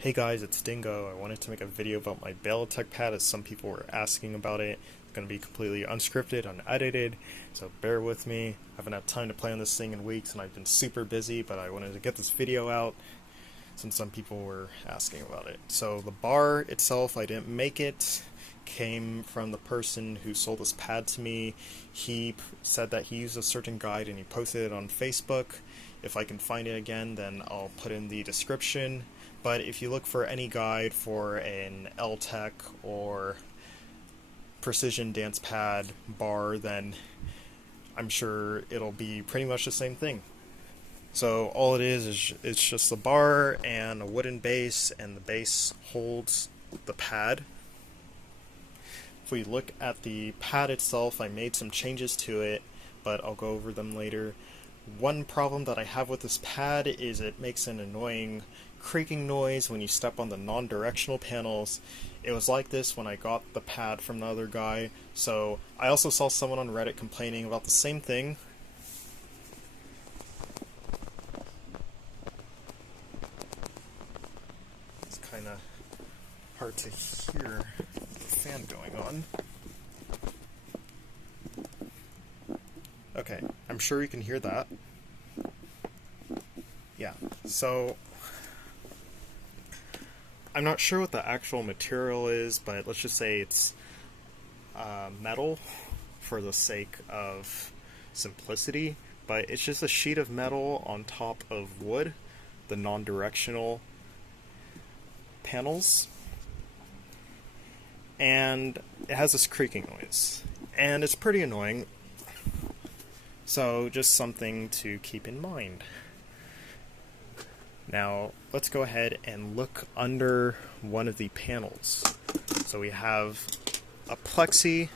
Hey guys, it's Dingo. I wanted to make a video about my Baila Tech pad as some people were asking about it. It's going to be completely unscripted, unedited, so bear with me. I haven't had time to play on this thing in weeks and I've been super busy, but I wanted to get this video out since some people were asking about it. So the bar itself, I didn't make it. Came from the person who sold this pad to me. He said that he used a certain guide and he posted it on Facebook. If I can find it again, then I'll put in the description. But if you look for any guide for an L-tek or precision dance pad bar, then I'm sure it'll be pretty much the same thing. So all it is it's just a bar and a wooden base, and the base holds the pad. If we look at the pad itself, I made some changes to it, but I'll go over them later. One problem that I have with this pad is it makes an annoying creaking noise when you step on the non-directional panels. It was like this when I got the pad from the other guy, so I also saw someone on Reddit complaining about the same thing. It's kind of hard to hear the fan going on. Okay, I'm sure you can hear that. Yeah, so I'm not sure what the actual material is, but let's just say it's metal for the sake of simplicity. But it's just a sheet of metal on top of wood, the non-directional panels, and it has this creaking noise, and it's pretty annoying. So just something to keep in mind. Now, let's go ahead and look under one of the panels. So we have a plexi,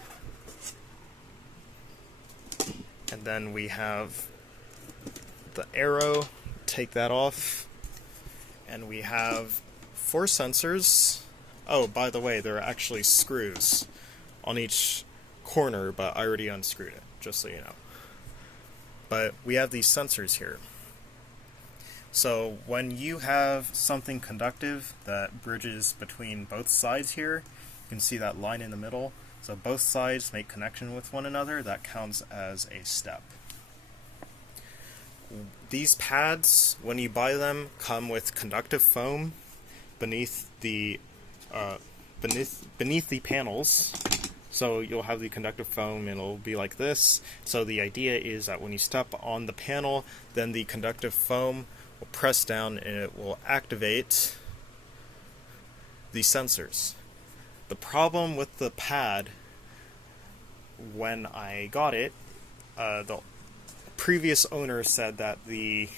and then we have the arrow, take that off, and we have 4 sensors. Oh, by the way, there are actually screws on each corner, but I already unscrewed it, just so you know. But we have these sensors here. So when you have something conductive that bridges between both sides here, you can see that line in the middle. So both sides make connection with one another. That counts as a step. These pads, when you buy them, come with conductive foam beneath the panels. So you'll have the conductive foam and it'll be like this. So the idea is that when you step on the panel, then the conductive foam will press down and it will activate the sensors. The problem with the pad, when I got it, the previous owner said that the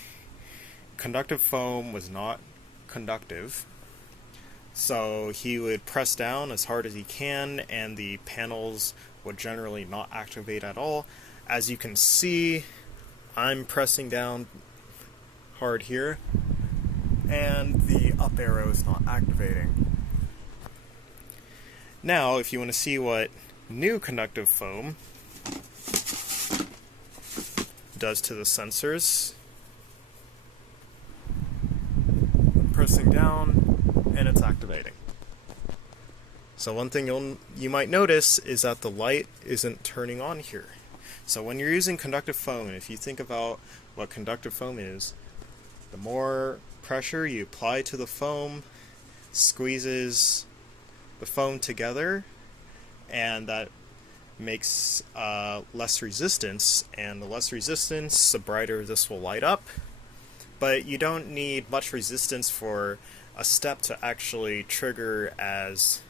conductive foam was not conductive. So he would press down as hard as he can and the panels would generally not activate at all. As you can see, I'm pressing down hard here and the up arrow is not activating. Now, if you want to see what new conductive foam does to the sensors, I'm pressing down and it's activating. So one thing you might notice is that the light isn't turning on here. So when you're using conductive foam, and if you think about what conductive foam is, the more pressure you apply to the foam squeezes the foam together, and that makes less resistance, and the less resistance, the brighter this will light up. But you don't need much resistance for a step to actually trigger as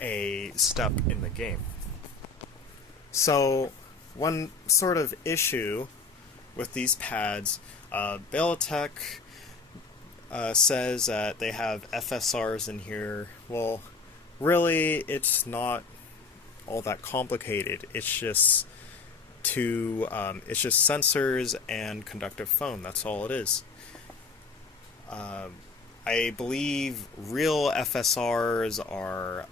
a step in the game. So one sort of issue with these pads, Baila Tech says that they have FSRs in here. Well, really, it's not all that complicated. It's just sensors and conductive foam. That's all it is. I believe real FSRs are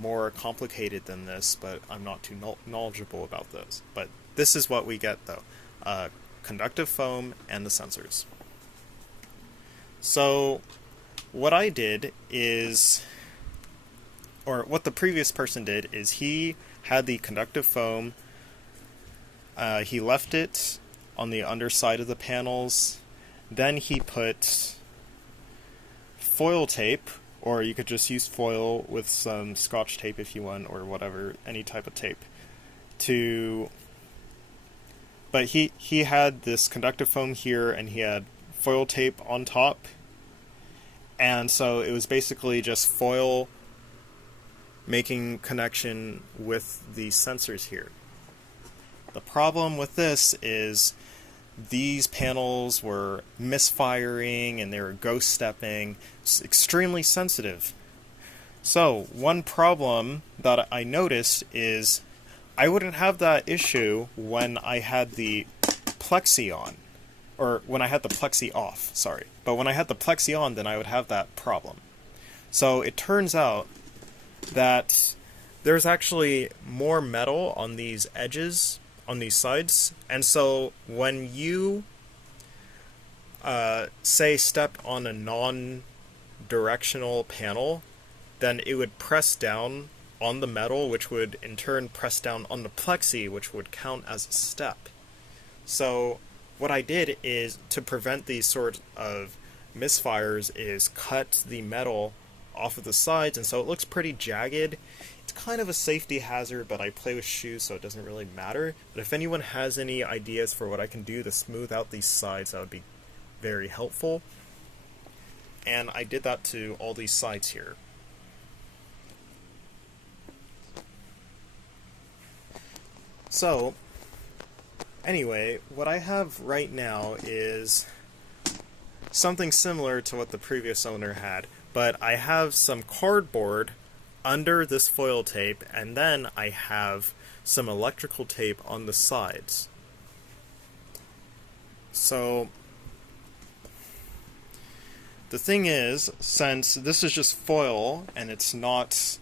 more complicated than this, but I'm not too knowledgeable about those. But this is what we get, though. Conductive foam and the sensors. So what I did is, or what the previous person did, is he had the conductive foam, he left it on the underside of the panels, then he put foil tape, or you could just use foil with some scotch tape if you want, or whatever, any type of tape, but he had this conductive foam here, and he had foil tape on top, and so it was basically just foil making connection with the sensors here. The problem with this is these panels were misfiring and they were ghost stepping. It's extremely sensitive. So one problem that I noticed is I wouldn't have that issue when I had the plexi on, or when I had the plexi off, sorry. But when I had the plexi on, then I would have that problem. So it turns out that there's actually more metal on these edges, on these sides, and so when you say step on a non-directional panel, then it would press down on the metal, which would in turn press down on the plexi, which would count as a step. So what I did is, to prevent these sort of misfires, is cut the metal off of the sides, and so it looks pretty jagged. It's kind of a safety hazard, but I play with shoes, so it doesn't really matter. But if anyone has any ideas for what I can do to smooth out these sides, that would be very helpful. And I did that to all these sides here. So, anyway, what I have right now is something similar to what the previous owner had, but I have some cardboard under this foil tape, and then I have some electrical tape on the sides. So the thing is, since this is just foil and it's not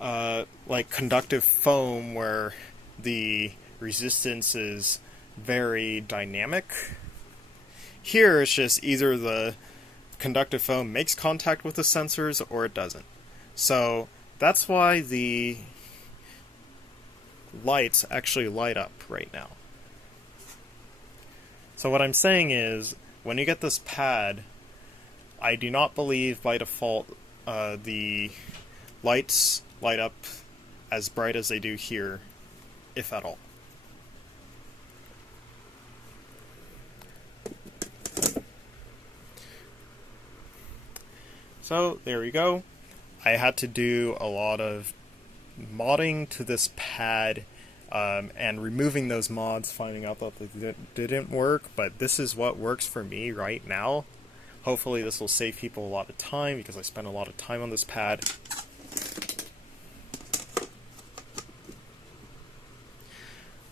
like conductive foam where the resistance is very dynamic, here it's just either the conductive foam makes contact with the sensors or it doesn't. So that's why the lights actually light up right now. So what I'm saying is, when you get this pad, I do not believe by default the lights light up as bright as they do here, if at all. So there we go. I had to do a lot of modding to this pad and removing those mods, finding out that they didn't work, but this is what works for me right now. Hopefully this will save people a lot of time, because I spent a lot of time on this pad.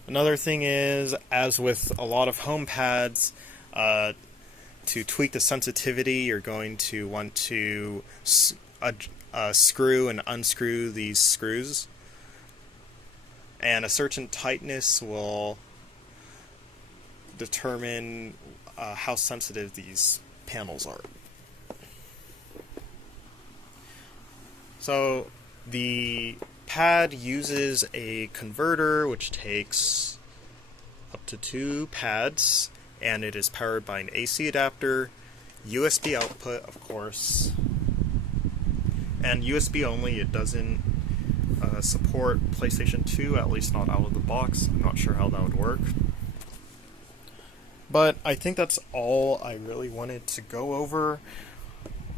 Another thing is, as with a lot of home pads, to tweak the sensitivity, you're going to want to screw and unscrew these screws, and a certain tightness will determine how sensitive these panels are. So the pad uses a converter which takes up to 2 pads, and it is powered by an AC adapter, USB output, of course, and USB only. It doesn't support PlayStation 2, at least not out of the box. I'm not sure how that would work. But I think that's all I really wanted to go over.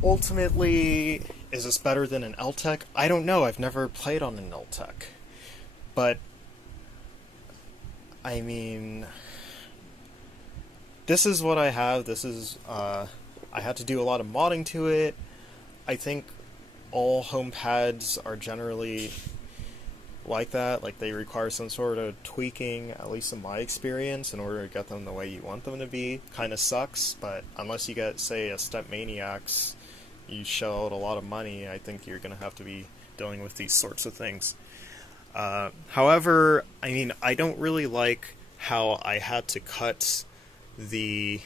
Ultimately, is this better than an L-tek? I don't know, I've never played on an L-tek. But, I mean, this is what I have. This is, I had to do a lot of modding to it. I think all home pads are generally like that, like they require some sort of tweaking, at least in my experience, in order to get them the way you want them to be. Kinda sucks, but unless you get, say, a Step Maniacs, you shell out a lot of money, I think you're gonna have to be dealing with these sorts of things. However, I mean, I don't really like how I had to cut the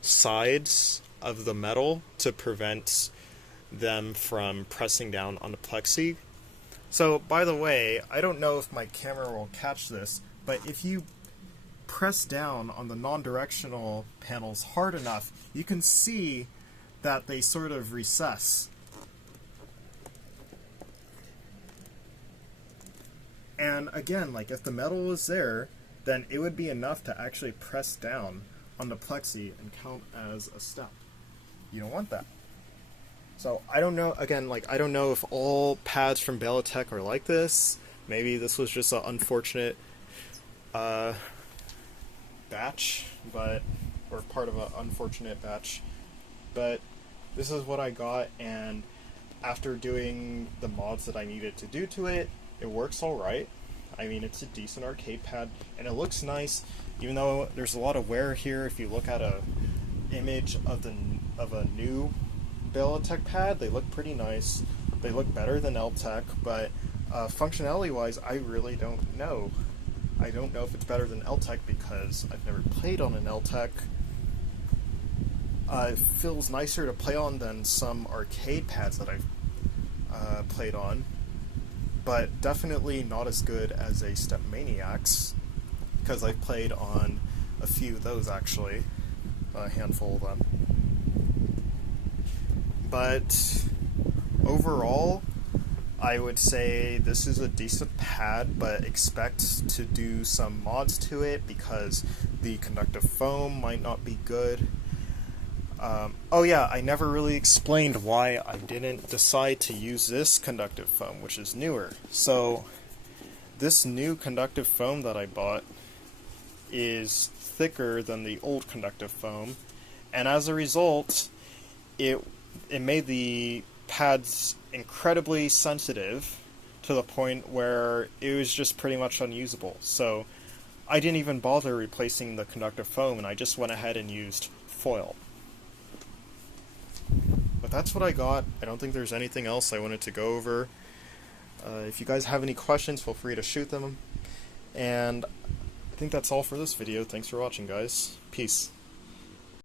sides of the metal to prevent them from pressing down on the plexi. So, by the way, I don't know if my camera will catch this, but if you press down on the non-directional panels hard enough, you can see that they sort of recess. And again, like if the metal was there, then it would be enough to actually press down on the plexi and count as a step. You don't want that. So I don't know, again, like I don't know if all pads from Baila Tech are like this. Maybe this was just an unfortunate batch, or part of an unfortunate batch. But this is what I got, and after doing the mods that I needed to do to it, it works alright. I mean, it's a decent arcade pad, and it looks nice, even though there's a lot of wear here. If you look at a image of a new Baila Tech pad, they look pretty nice. They look better than L-tek, but functionality-wise, I really don't know. I don't know if it's better than L-tek because I've never played on an L-tek. It feels nicer to play on than some arcade pads that I've played on, but definitely not as good as a Step Maniacs, because I've played on a few of those actually, a handful of them. But overall, I would say this is a decent pad, but expect to do some mods to it because the conductive foam might not be good. Oh yeah, I never really explained why I didn't decide to use this conductive foam, which is newer. So, this new conductive foam that I bought is thicker than the old conductive foam, and as a result, it made the pads incredibly sensitive to the point where it was just pretty much unusable. So, I didn't even bother replacing the conductive foam, and I just went ahead and used foil. But that's what I got. I don't think there's anything else I wanted to go over. If you guys have any questions, feel free to shoot them. And I think that's all for this video. Thanks for watching, guys. Peace.